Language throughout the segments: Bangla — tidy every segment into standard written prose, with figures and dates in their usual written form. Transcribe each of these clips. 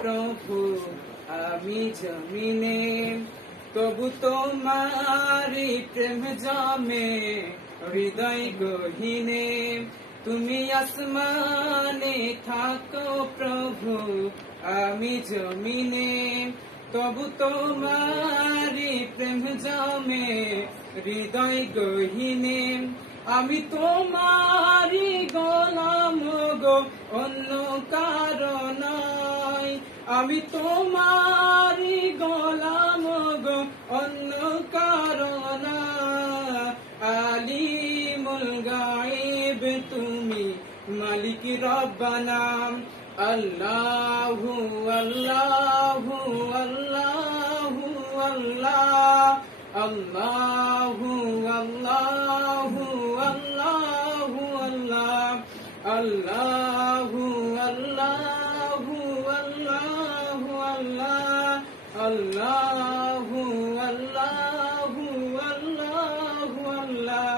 প্রভু আমি জমিনে, তবু তোমারি প্রেম জমে হৃদয় গহীনে। তুমি আসমানে থাকো প্রভু আমি জমিনে, তবু তোমারি প্রেম জমে হৃদয় গহীনে। আমি তোমারি গোলাম গো অন্য কারণ, আমি তোমারি গোলাম গো অন্য কারণ। আলিমুল গায়েব তুমি মালিক রব্বানা। আল্লাহু আল্লাহু আল্লাহু আল্লাহ, আল্লাহু আল্লাহু আল্লাহু আল্লাহ, আল্লাহু আল্লাহু আল্লাহু আল্লাহ, আল্লাহু আল্লাহু আল্লাহু আল্লাহ।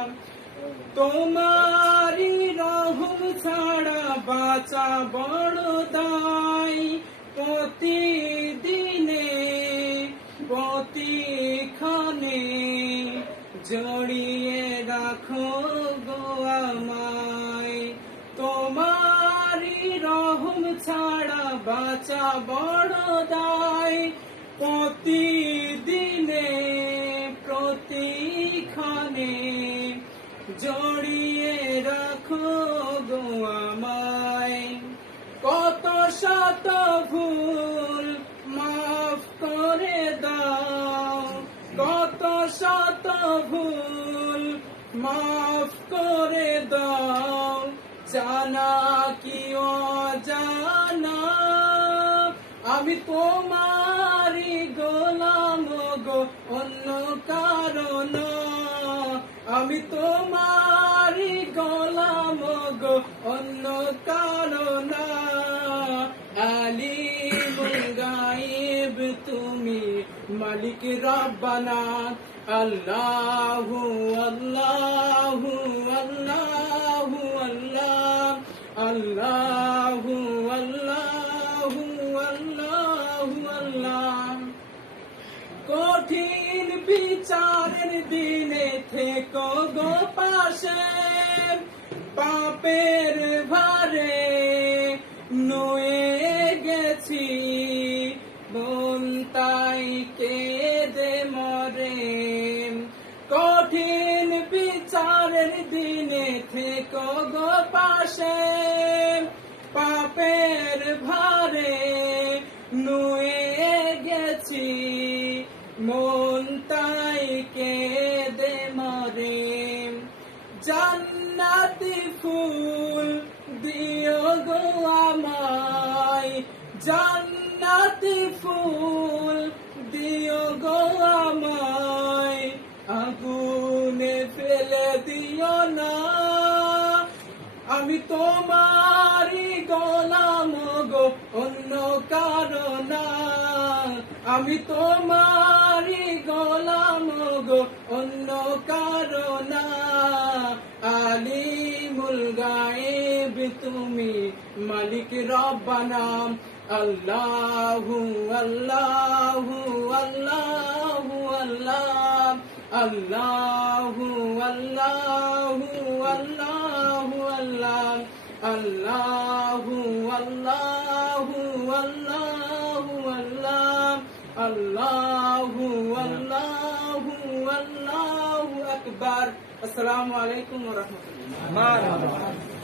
তোমারি রহম ছাড়া বাঁচা বড় দায়, প্রতিদিনে প্রতিক্ষণে জড়িয়ে রাখো গো আমায়। তোমারি রহম ছাড়া বাঁচা বড় দায়, প্রতিদিনে প্রতিক্ষণে জড়িয়ে রাখো গো আমায়। কত শত ভুল মাফ করে দাও, কত শত ভুল মাফ করে দাও, জানা কি অজানা। আমি তোমারি গোলাম গো অন্য কারণ, আমি তোমারি গোলাম গো অন্য কারণ। আলিমুল গায়েব তুমি মালিক রব্বানা। আল্লাহু আল্লাহু আল্লাহু আল্লাহ, আল্লাহু আল্লাহু আল্লাহু আল্লাহ। কঠিন বিচারের দিনে থেকো গো পাশে, পাপের ভারে নুয়ে গেছি মন তাই কেঁদে মরে। কঠিন বিচারের দিনে থেকো গো পাশে, পাপের ভারে নুয়ে গেছি মন তাই কেঁদে মরে। জান্নাতি ফুল দিও গো আমায়, জান্নাতি ফুল দিও গো আমায়, আগুনে ফেলে দিও না। আমি তোমারি গোলাম গো অন্য কারণ, আমি তোমারি গোলাম গো অন্য কারণ। আলিমুল গায়েব তুমি মালিক রব্বানা। আল্লাহু আল্লাহু আল্লাহু আল্লাহ, আল্লাহু আল্লাহু আল্লাহু আল্লাহ, আল্লাহু আল্লাহু আল্লাহু আল্লাহ, আল্লাহু আল্লাহু আল্লাহু আকবার। আসসালামু আলাইকুম ওয়া রাহমাতুল্লাহ।